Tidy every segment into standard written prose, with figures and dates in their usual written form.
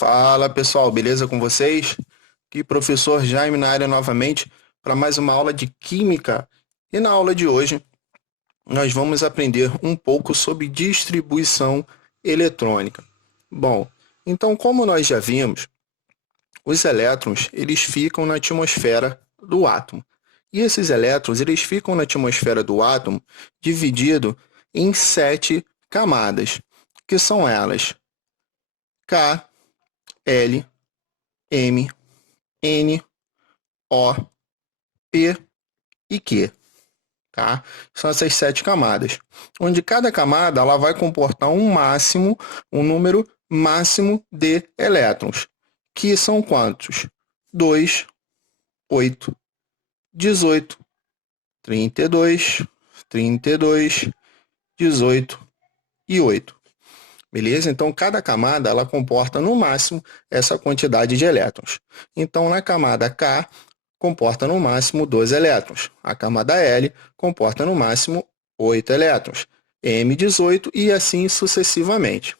Fala pessoal, beleza com vocês? Aqui professor Jaime na área novamente para mais uma aula de Química. E na aula de hoje nós vamos aprender um pouco sobre distribuição eletrônica. Bom, então como nós já vimos, os elétrons eles ficam na atmosfera do átomo. E esses elétrons eles ficam na atmosfera do átomo dividido em 7 camadas, que são elas K, L, M, N, O, P e Q, tá? São essas 7 camadas, onde cada camada ela vai comportar um número máximo de elétrons, que são quantos? 2, 8, 18, 32, 32, 18 e 8. Beleza? Então, cada camada ela comporta no máximo essa quantidade de elétrons. Então, na camada K, comporta no máximo 12 elétrons. A camada L comporta no máximo 8 elétrons. M, 18 e assim sucessivamente.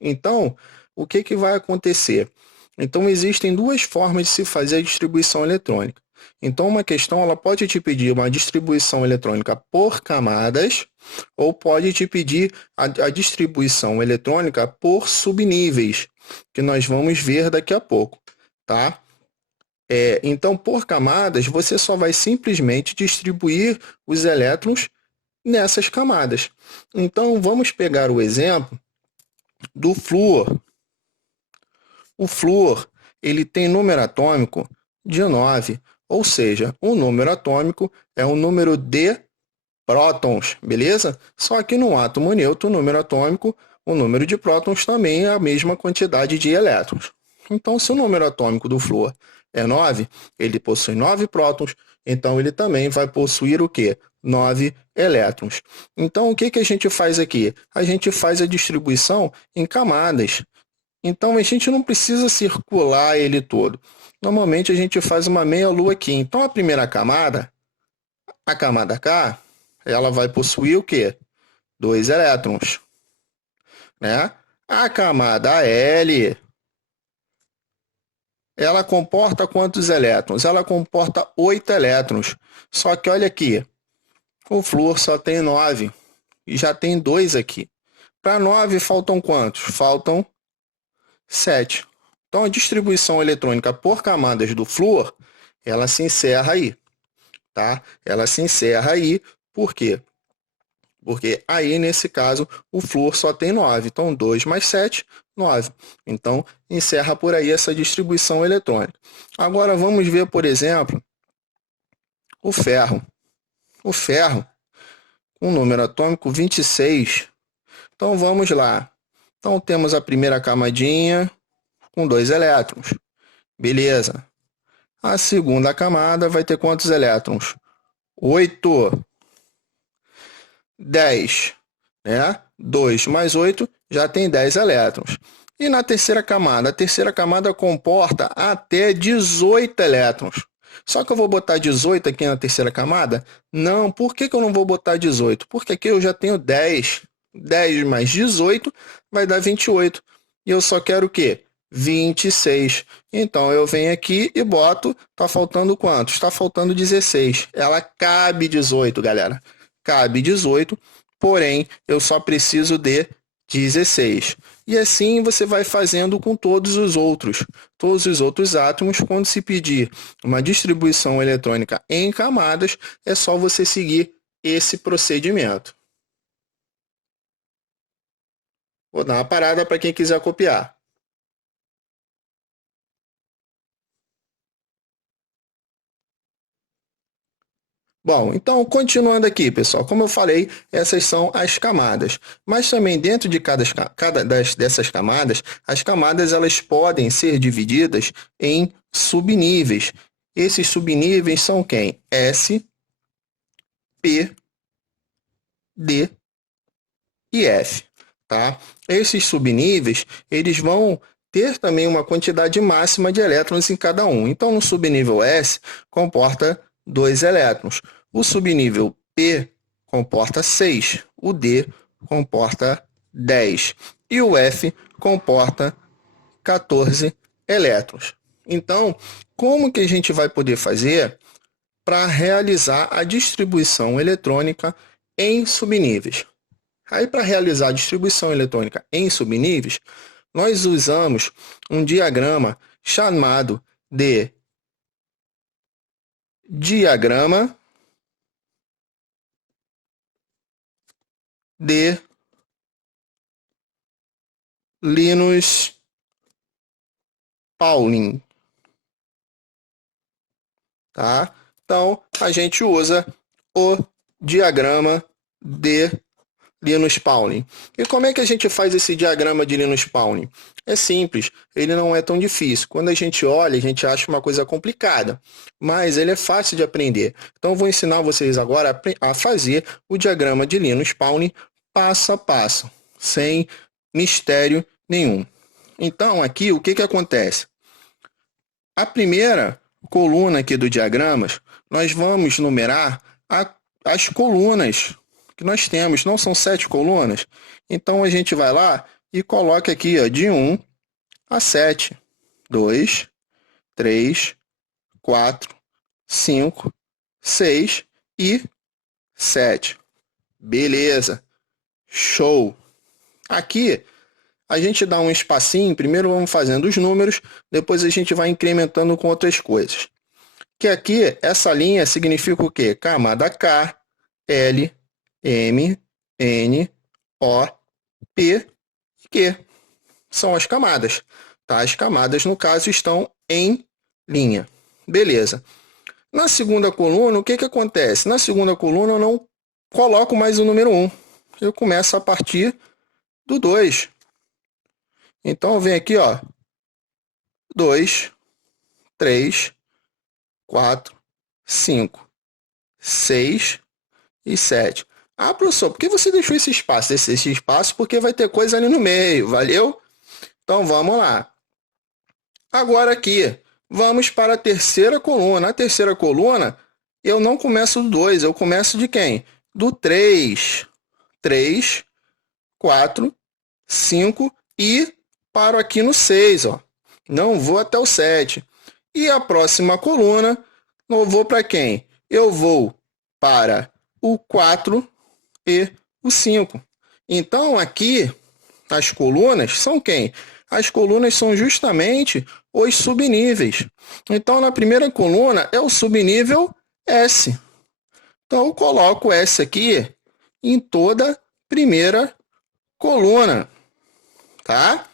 Então, o que vai acontecer? Então, existem duas formas de se fazer a distribuição eletrônica. Então, uma questão ela pode te pedir uma distribuição eletrônica por camadas ou pode te pedir a distribuição eletrônica por subníveis, que nós vamos ver daqui a pouco, tá? Então, por camadas, você só vai simplesmente distribuir os elétrons nessas camadas. Então, vamos pegar o exemplo do flúor. O flúor ele tem número atômico de 9, ou seja, o número atômico é o número de prótons, beleza? Só que no átomo neutro, o número atômico, o número de prótons também é a mesma quantidade de elétrons. Então, se o número atômico do flúor é 9, ele possui 9 prótons, então ele também vai possuir o quê? 9 elétrons. Então, o que a gente faz aqui? A gente faz a distribuição em camadas. Então, a gente não precisa circular ele todo. Normalmente, a gente faz uma meia-lua aqui. Então, a primeira camada, a camada K, ela vai possuir o quê? 2 elétrons, né? A camada L, ela comporta quantos elétrons? Ela comporta 8 elétrons. Só que olha aqui, o flúor só tem 9 e já tem 2 aqui. Para 9 faltam quantos? Faltam 7. Então, a distribuição eletrônica por camadas do flúor, ela se encerra aí, tá? Ela se encerra aí, por quê? Porque aí, nesse caso, o flúor só tem 9. Então, 2 mais 7, 9. Então, encerra por aí essa distribuição eletrônica. Agora, vamos ver, por exemplo, o ferro. O ferro, com o número atômico 26. Então, vamos lá. Então, temos a primeira camadinha com 2 elétrons. Beleza. A segunda camada vai ter quantos elétrons? 8. 10, né? 2 mais 8 já tem 10 elétrons. E na terceira camada? A terceira camada comporta até 18 elétrons. Só que eu vou botar 18 aqui na terceira camada? Não, por que eu não vou botar 18? Porque aqui eu já tenho 10. 10 mais 18 vai dar 28. E eu só quero o quê? 26. Então, eu venho aqui e boto, está faltando quantos? Está faltando 16. Ela cabe 18, galera. Cabe 18, porém, eu só preciso de 16. E assim você vai fazendo com todos os outros. Todos os outros átomos, quando se pedir uma distribuição eletrônica em camadas, é só você seguir esse procedimento. Vou dar uma parada para quem quiser copiar. Bom, então, continuando aqui, pessoal, como eu falei, essas são as camadas. Mas também dentro de dessas camadas, as camadas elas podem ser divididas em subníveis. Esses subníveis são quem? S, P, D e F. Tá? Esses subníveis eles vão ter também uma quantidade máxima de elétrons em cada um. Então, no subnível S, comporta 2 elétrons. O subnível P comporta 6. O D comporta 10. E o F comporta 14 elétrons. Então, como que a gente vai poder fazer para realizar a distribuição eletrônica em subníveis? Aí, para realizar a distribuição eletrônica em subníveis, nós usamos um diagrama chamado de diagrama de Linus-Pauling, tá? Então, a gente usa o diagrama de Linus-Pauling. E como é que a gente faz esse diagrama de Linus-Pauling? É simples, ele não é tão difícil. Quando a gente olha, a gente acha uma coisa complicada, mas ele é fácil de aprender. Então, eu vou ensinar vocês agora a fazer o diagrama de Linus-Pauling passo a passo, sem mistério nenhum. Então, aqui, o que acontece? A primeira coluna aqui do diagrama, nós vamos numerar as colunas que nós temos. Não são 7 colunas? Então, a gente vai lá e coloca aqui, ó, de 1 a 7. 2, 3, 4, 5, 6 e 7. Beleza. Show. Aqui, a gente dá um espacinho. Primeiro vamos fazendo os números, depois a gente vai incrementando com outras coisas. Que aqui, essa linha significa o quê? Camada K, L, M, N, O, P e Q. São as camadas. Tá? As camadas, no caso, estão em linha. Beleza. Na segunda coluna, o que acontece? Na segunda coluna, eu não coloco mais o número 1. Eu começo a partir do 2. Então, eu venho aqui, ó, 2, 3, 4, 5, 6 e 7. Ah, professor, por que você deixou esse espaço? Esse espaço porque vai ter coisa ali no meio, valeu? Então, vamos lá. Agora aqui, vamos para a terceira coluna. A terceira coluna, eu não começo do 2, eu começo de quem? Do 3. 3, 4, 5 e paro aqui no 6, ó. Não vou até o 7. E a próxima coluna, eu vou para quem? Eu vou para o 4 e o 5. Então, aqui, as colunas são quem? As colunas são justamente os subníveis. Então, na primeira coluna é o subnível S. Então, eu coloco S aqui em toda primeira coluna, tá?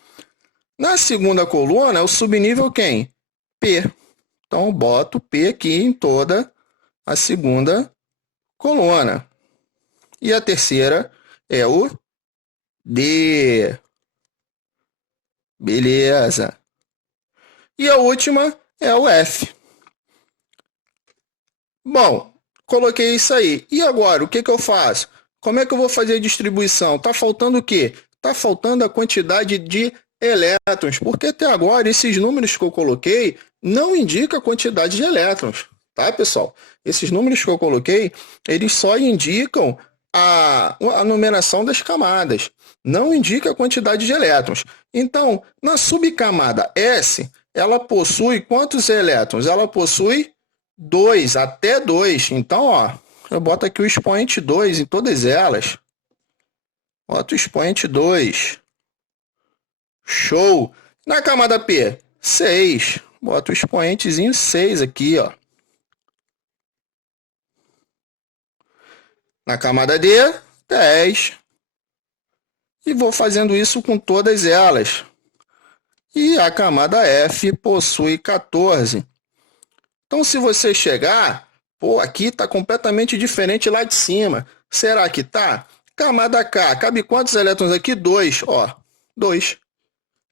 Na segunda coluna é o subnível quem? P. Então, eu boto P aqui em toda a segunda coluna. E a terceira é o D. Beleza. E a última é o F. Bom, coloquei isso aí. E agora, o que eu faço? Como é que eu vou fazer a distribuição? Está faltando o quê? Está faltando a quantidade de elétrons, porque até agora esses números que eu coloquei não indicam a quantidade de elétrons, tá, pessoal? Esses números que eu coloquei, eles só indicam a numeração das camadas, não indica a quantidade de elétrons. Então, na subcamada S, ela possui quantos elétrons? Ela possui 2, até 2. Então, ó, eu boto aqui o expoente 2 em todas elas. Boto o expoente 2. Show! Na camada P, 6. Boto o expoentezinho 6 aqui, ó. Na camada D, 10. E vou fazendo isso com todas elas. E a camada F possui 14. Então, se você chegar, pô, aqui está completamente diferente lá de cima. Será que tá? Camada K, cabe quantos elétrons aqui? 2, ó. 2.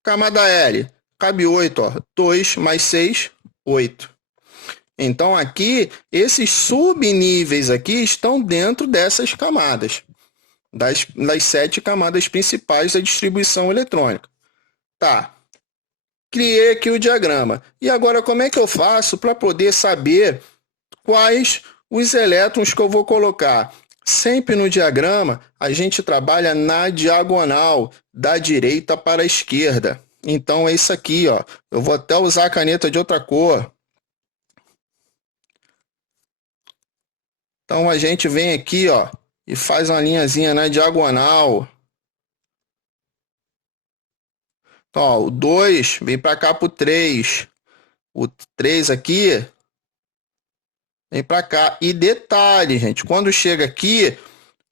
Camada L, cabe 8, ó. 2 mais 6, 8. Então, aqui, esses subníveis aqui estão dentro dessas camadas, das 7 camadas principais da distribuição eletrônica. Tá. Criei aqui o diagrama. E agora, como é que eu faço para poder saber quais os elétrons que eu vou colocar? Sempre no diagrama, a gente trabalha na diagonal, da direita para a esquerda. Então é isso aqui, ó. Eu vou até usar a caneta de outra cor. Então a gente vem aqui, ó, e faz uma linhazinha na diagonal. Então, ó, o 2 vem para cá pro 3. O 3 aqui vem para cá. E detalhe, gente, quando chega aqui,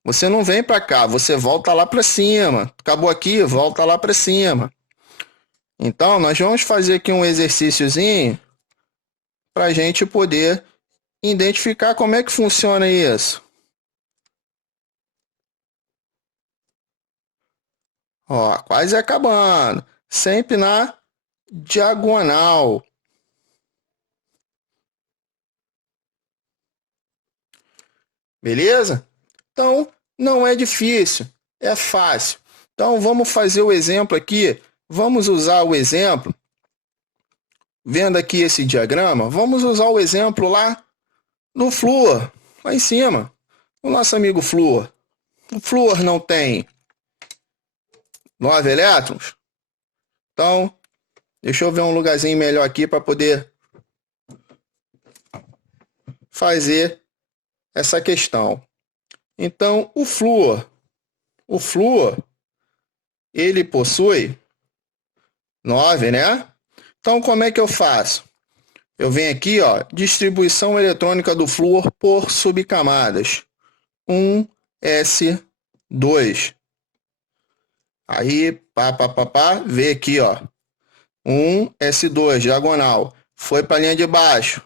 você não vem para cá, você volta lá para cima. Acabou aqui, volta lá para cima. Então, nós vamos fazer aqui um exercíciozinho para a gente poder identificar como é que funciona isso. Ó, quase acabando. Sempre na diagonal. Beleza? Então, não é difícil, é fácil. Então, vamos fazer o exemplo aqui. Vamos usar o exemplo. Vendo aqui esse diagrama, vamos usar o exemplo lá no flúor, lá em cima. O nosso amigo flúor. O flúor não tem 9 elétrons? Então, deixa eu ver um lugarzinho melhor aqui para poder fazer essa questão. Então, o flúor, ele possui 9, né? Então, como é que eu faço? Eu venho aqui, ó, distribuição eletrônica do flúor por subcamadas. 1s2. Aí, vê aqui, ó. 1s2, diagonal. Foi para a linha de baixo.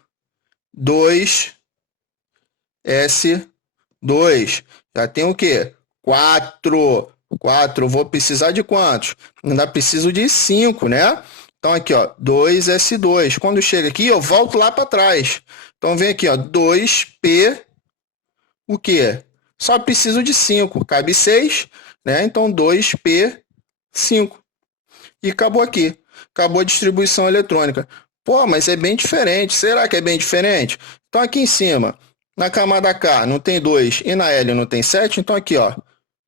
2s2. Já tem o quê? 4. 4. Vou precisar de quantos? Ainda preciso de 5, né? Então, aqui, ó, 2s2. Quando chega aqui, eu volto lá para trás. Então, vem aqui, ó, 2p, o quê? Só preciso de 5. Cabe 6, né? Então, 2p, 5. E acabou aqui. Acabou a distribuição eletrônica. Pô, mas é bem diferente. Será que é bem diferente? Então, aqui em cima, na camada K não tem 2 e na L não tem 7. Então, aqui, ó,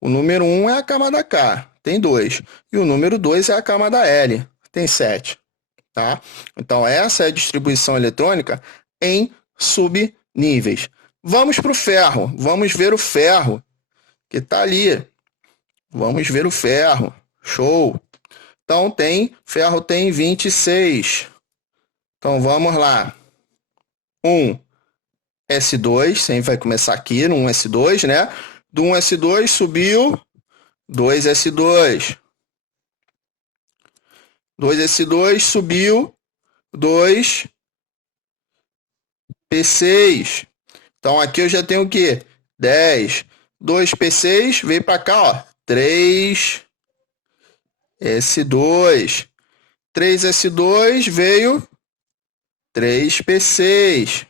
o número 1 é a camada K, tem 2. E o número 2 é a camada L, tem 7. Tá? Então, essa é a distribuição eletrônica em subníveis. Vamos para o ferro. Vamos ver o ferro que está ali. Vamos ver o ferro. Show! Então, ferro tem 26. Então, vamos lá. 1s2, sempre vai começar aqui no 1s2, né? Do 1s2 subiu 2s2. 2s2 subiu 2p6. Então, aqui eu já tenho o quê? 10. 2p6 veio para cá, ó. 3s2. 3s2 veio 3p6.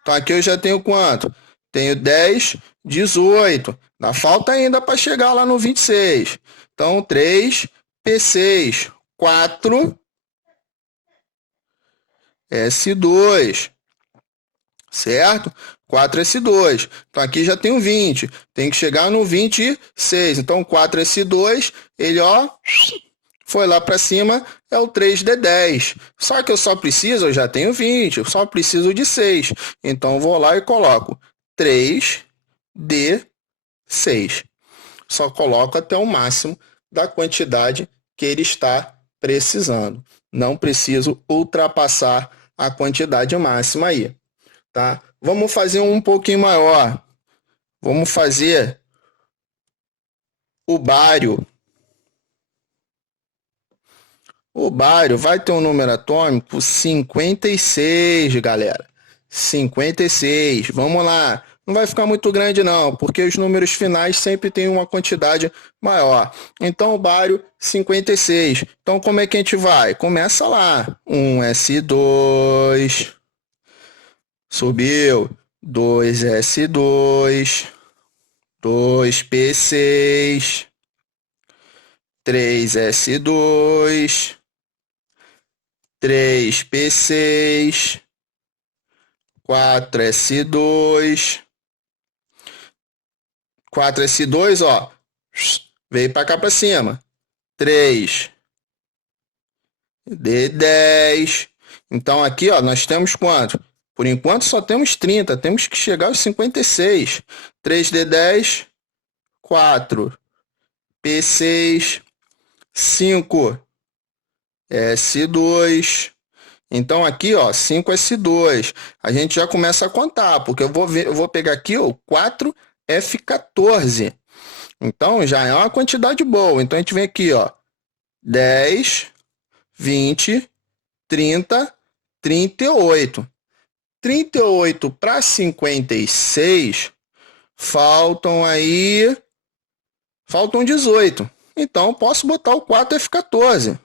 Então, aqui eu já tenho quanto? Tenho 10, 18. Dá falta ainda para chegar lá no 26. Então, 3p6, 4s2. Certo? 4s2. Então, aqui já tenho 20. Tem que chegar no 26. Então, 4s2, ele, ó, foi lá para cima, é o 3D10. Só que eu já tenho 20, eu só preciso de 6. Então, vou lá e coloco 3D6. Só coloco até o máximo da quantidade que ele está precisando. Não preciso ultrapassar a quantidade máxima aí. Tá? Vamos fazer um pouquinho maior. Vamos fazer o bário. O bário vai ter um número atômico 56, galera. 56. Vamos lá. Não vai ficar muito grande não, porque os números finais sempre têm uma quantidade maior. Então, o bário 56. Então, como é que a gente vai? Começa lá. 1s2. Subiu. 2s2. 2p6. 3s2. 3p6, 4s2, 4s2, ó, veio para cá para cima, 3 D10. Então aqui, ó, nós temos quanto? Por enquanto só temos 30, temos que chegar aos 56. 3D10, 4. P6, 5. S2. Então aqui, ó, 5S2. A gente já começa a contar, porque eu vou pegar aqui o 4F14. Então já é uma quantidade boa. Então a gente vem aqui, ó, 10, 20, 30, 38. 38 para 56, faltam 18. Então posso botar o 4F14.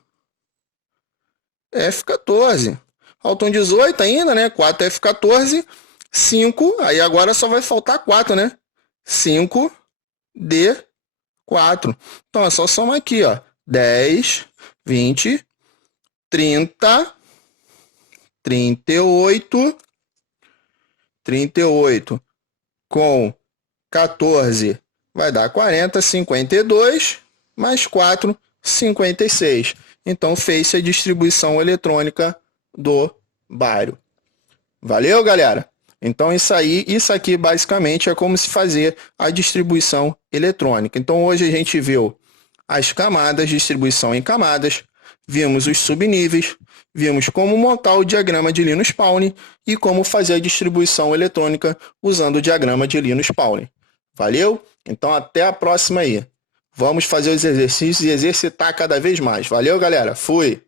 F14. Faltam 18 ainda, né? 4F14, 5. Aí agora só vai faltar 4, né? 5D4. Então é só somar aqui, ó. 10, 20, 30, 38. 38 com 14 vai dar 40, 52, mais 4, 56. Então, fez-se a distribuição eletrônica do bário. Valeu, galera? Então, isso aqui basicamente é como se fazer a distribuição eletrônica. Então, hoje a gente viu as camadas, distribuição em camadas, vimos os subníveis, vimos como montar o diagrama de Linus Pauling e como fazer a distribuição eletrônica usando o diagrama de Linus Pauling. Valeu? Então, até a próxima aí. Vamos fazer os exercícios e exercitar cada vez mais. Valeu, galera? Fui!